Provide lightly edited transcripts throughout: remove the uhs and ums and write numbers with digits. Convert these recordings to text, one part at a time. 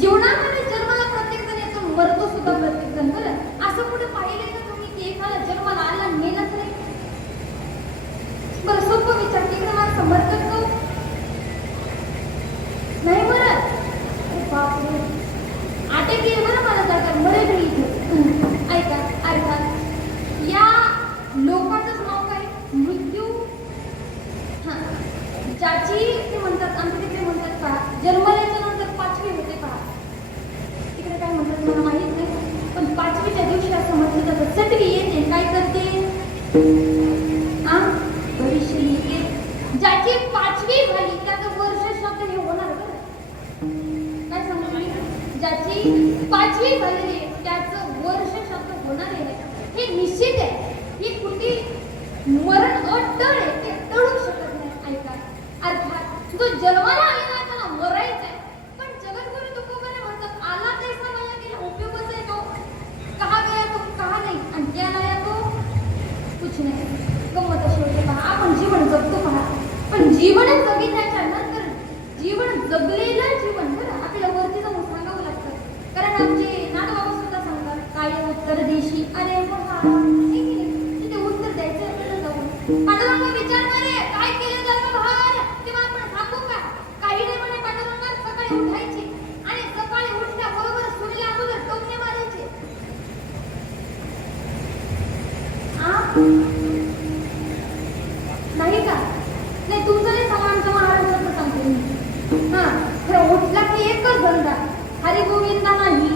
जीवनामध्ये जन्माला प्रत्येक जण येतो, मरतो सुद्धा प्रत्येक जण. बरं असं कुठे पाहिलंय का तुम्ही की एखादा जन्माला आला नेलंच नाही? बरं सोपं विचार, तिकडे मला समर्थ करतो नाही मरत. बापरे आटे की बरं मला जागा मरेल मी इथे. ऐका अर्थात या लोकांचंच नाव काय? मृत्यू. हा ज्याची ते म्हणतात, आमच्या तिकडे म्हणतात पहा, जन्मल्याच्या नंतर 5वी होते पहा. तिकडे काय म्हणतात मला माहित नाही, पण 5वीच्या दिवशी असं म्हटलं जातं 7वी येते. काय करते? भविष्य येते. ज्याची 5वी झाली त्याचं वर्ष शब्द हे होणार. बरं काय सांगू मी? ज्याची 5वी झालेली त्याचं वर्ष शब्द होणार आहे हे निश्चित आहे. ही कुठे मरण अटळ आहे, ते टळू शकत नाही. ऐका अर्थात जो जन्माला आलेला त्याला मरायचं आहे, पण जगद्गुरु तुकोबाने म्हणतात आला तैसा मला गेला उपयोगच आहे. तो कहा गया तो कहा नाही, आणि क्या लाया तो कुछ नाही. गंमत अशी होते पहा, आपण जीवन जगतो पहा, पण जीवन जगण्याच्या नंतर जीवन जगलेलं जीवन बरं आपल्याला वरती जाऊन सांगावं लागतं. कारण आमचे नाथबाबा सुद्धा सांगतात काय उत्तर देशी. अरे तिथे उत्तर द्यायचं आपल्याला जाऊन. पांडुरंग विचारणारे काय केलं जातं बाहेर, तेव्हा आपण सांगू का? काही नाही म्हणे पांडुरंग. सकाळी उठायचे आणि सकाळी उठल्याबरोबर सूर्याला अगोदर टोमणे मारायचे. नाही का? नाही तुमचं नाही सांगा, आमच्या महाराष्ट्राचं सांगते मी. हा खरं उठला की एकच धंदा, हरिगोविंदा नाही.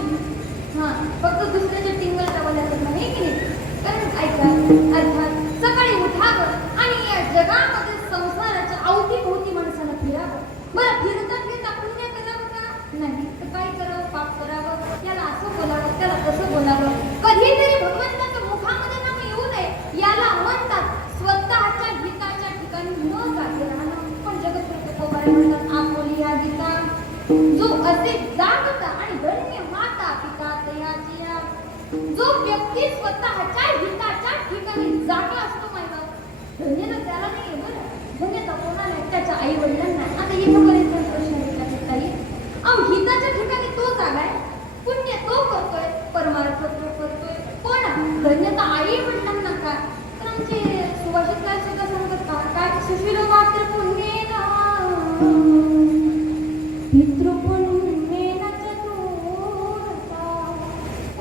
हा फक्त दुसऱ्याचे टिंगल टवल्याचं नाही की नाही. कारण ऐका अर्थात सकाळी उठावं आणि या जगामध्ये संसाराच्या अवतीभोवती माणसानं फिरावं. बरं फिरता फिरता पुण्य करावं का? नाही. तर काय करावं? पाप करावं. त्याला असं बोलावं, त्याला तसं बोलावं. कधीतरी भगवंताच्या मुखामध्ये नाम येऊ नये याला म्हणतात स्वतःच्या हिताच्या ठिकाणी न जागे राहणं. पण जगद्गुरु तुकोबाराय म्हणतात आपोली हा गीता जो असे जागता आणि धन्य माता पिता तयाची. जो व्यक्ती स्वतःच्या हिताच्या ठिकाणी जागा असतो माहिती धन्य तर त्याला नाही. बरं धन्य तर कोणाला? त्याच्या आई वडिलांना. आता इथं बरेच प्रश्न विचारता येईल. हिताच्या ठिकाणी तो जागा आहे, पुण्य तो करतोय, परमार्थ तो करतोय, पण धन्य तर आई वडिलांना का? तर आमचे सुभाषित काय सुद्धा सांगतात का काय सुशील मात्र पुण्येन पितृपुण्येन चतुरता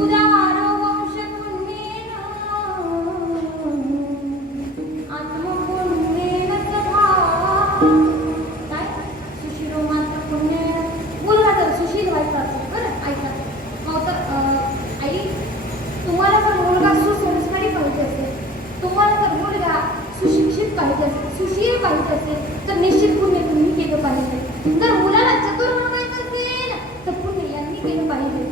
उदार वंश पुण्येन आत्मपुण्येन तथा. काय सुशील मात्र पुण्येन. मुलगा जर सुशील व्हायचा असेल बरं ऐका मग तर आई तुम्हाला जर मुलगा सुसंस्कारी पाहिजे असेल, तुम्हाला जर मुलगा सुशिक्षित पाहिजे असेल, सुशील पाहिजे असेल तर निश्चित पुण्य तुम्ही केलं पाहिजे. जर मुलाला चतुर बनवायचं असेल तर पुण्य यांनी केलं पाहिजे.